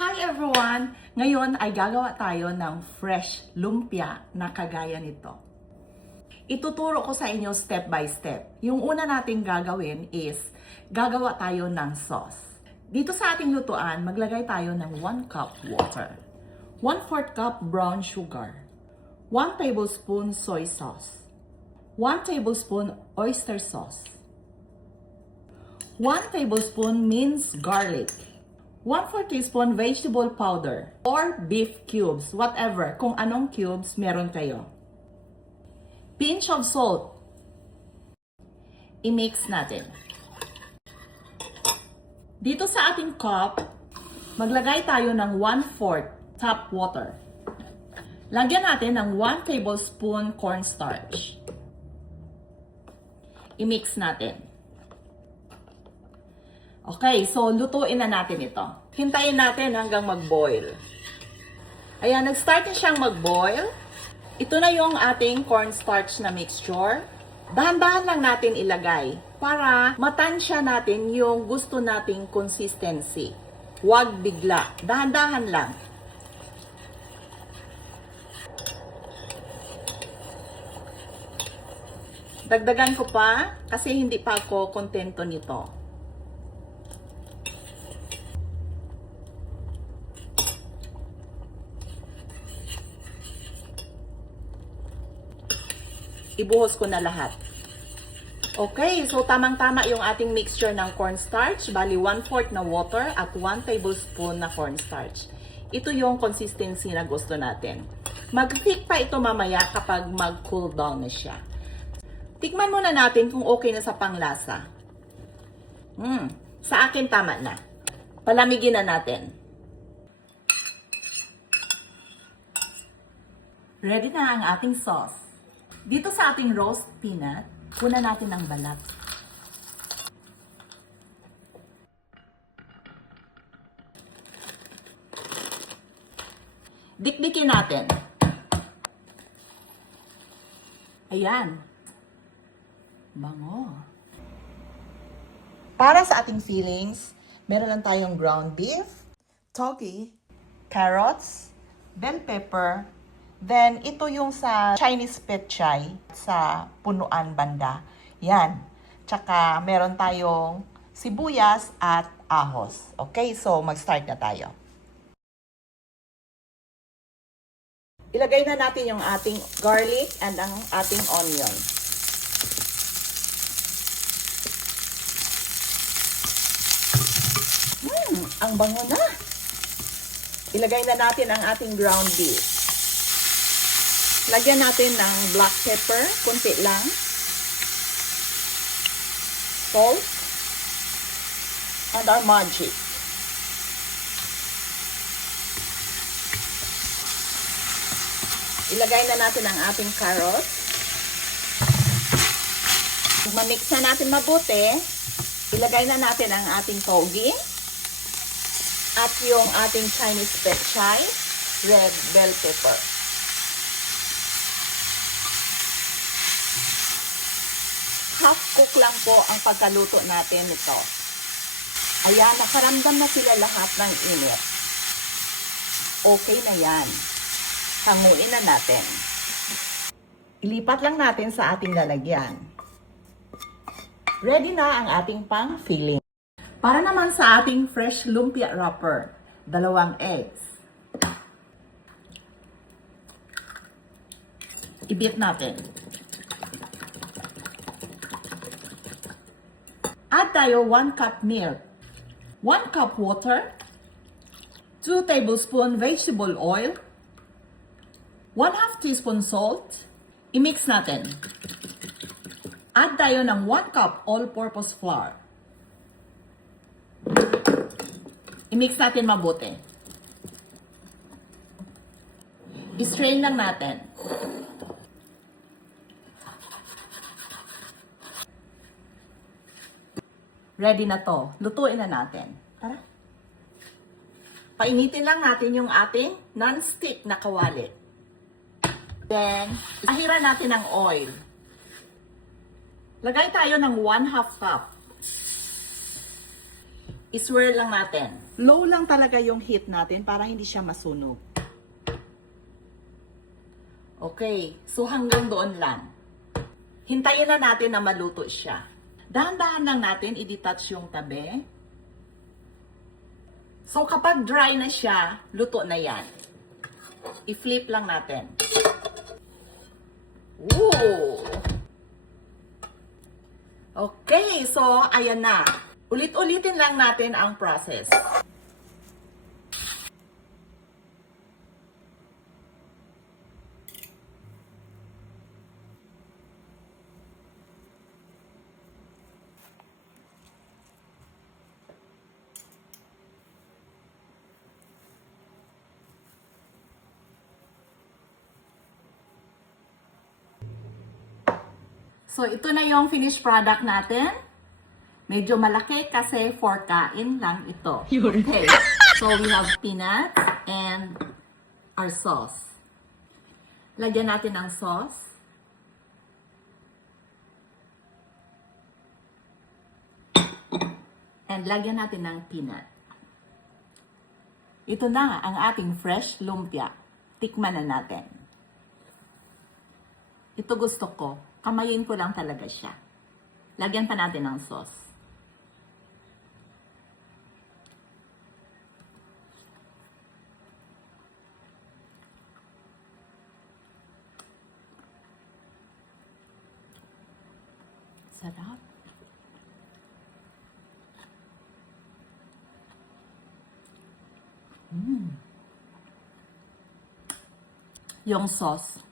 Hi everyone! Ngayon ay gagawa tayo ng fresh lumpia na kagaya nito. Ituturo ko sa inyo step by step. Yung una nating gagawin is gagawa tayo ng sauce. Dito sa ating lutuan, maglagay tayo ng 1 cup water, 1/4 cup brown sugar, 1 tablespoon soy sauce, 1 tablespoon oyster sauce, 1 tablespoon minced garlic, 1/4 teaspoon vegetable powder or beef cubes, whatever, kung anong cubes meron kayo. Pinch of salt. I-mix natin. Dito sa ating cup, maglagay tayo ng 1/4 tap water. Lagyan natin ng 1 tablespoon cornstarch. I-mix natin. Okay, so lutuin na natin ito. Hintayin natin hanggang mag-boil. Ayan, nag-start na siyang mag-boil. Ito na yung ating cornstarch na mixture. Dahan-dahan lang natin ilagay para matansya natin yung gusto nating consistency. Huwag bigla. Dahan-dahan lang. Dagdagan ko pa kasi hindi pa ako kontento nito. Ibuhos ko na lahat. Okay, so tamang-tama yung ating mixture ng cornstarch. Bali, 1/4 na water at 1 tablespoon na cornstarch. Ito yung consistency na gusto natin. Mag-thick pa ito mamaya kapag mag-cool down na siya. Tikman muna natin kung okay na sa panglasa. Sa akin tama na. Palamigin na natin. Ready na ang ating sauce. Dito sa ating roast peanut, kuna natin ang balat. Dikdikin natin. Ayan. Bango. Para sa ating fillings, meron lang tayong ground beef, togi, carrots, bell pepper, then, ito yung sa Chinese petchay sa punuan banda. Yan. Tsaka, meron tayong sibuyas at ahos. Okay, so mag-start na tayo. Ilagay na natin yung ating garlic and ang ating onion. Ang bango na. Ilagay na natin ang ating ground beef. Lagyan natin ng black pepper, kunti lang. Salt. And our magic. Ilagay na natin ang ating carrots. Ma-mix na natin mabuti. Ilagay na natin ang ating togi. At yung ating Chinese petchay, red bell pepper. Half cook lang po ang pagkaluto natin nito. Ayan, nakaramdam na sila lahat ng init. Okay na yan. Hanguin na natin. Ilipat lang natin sa ating lalagyan. Ready na ang ating pang-filling. Para naman sa ating fresh lumpia wrapper, 2 eggs. I-beat natin. Add tayo 1 cup milk, 1 cup water, 2 tablespoon vegetable oil, 1/2 teaspoon salt. I-mix natin. Add tayo ng 1 cup all-purpose flour. I-mix natin mabuti. I-strain lang natin. Ready na to. Lutuin na natin. Tara. Painitin lang natin yung ating non-stick na kawali. Then, ahiran natin ng oil. Lagay tayo ng 1/2 cup. Iswirl lang natin. Low lang talaga yung heat natin para hindi siya masunog. Okay, so hanggang doon lang. Hintayin na natin na maluto siya. Dahan-dahan lang natin i-detach yung tabi. So kapag dry na siya, luto na yan. I-flip lang natin. Ooh! Okay, so ayan na. Ulit-ulitin lang natin ang process. So, ito na yung finished product natin. Medyo malaki kasi for kain lang ito. Okay. So, we have peanuts and our sauce. Lagyan natin ng sauce. And lagyan natin ng peanut. Ito na ang ating fresh lumpia. Tikman na natin. Ito gusto ko. Kamayin ko lang talaga siya. Lagyan pa natin ng sauce. Sarap. Yung sauce.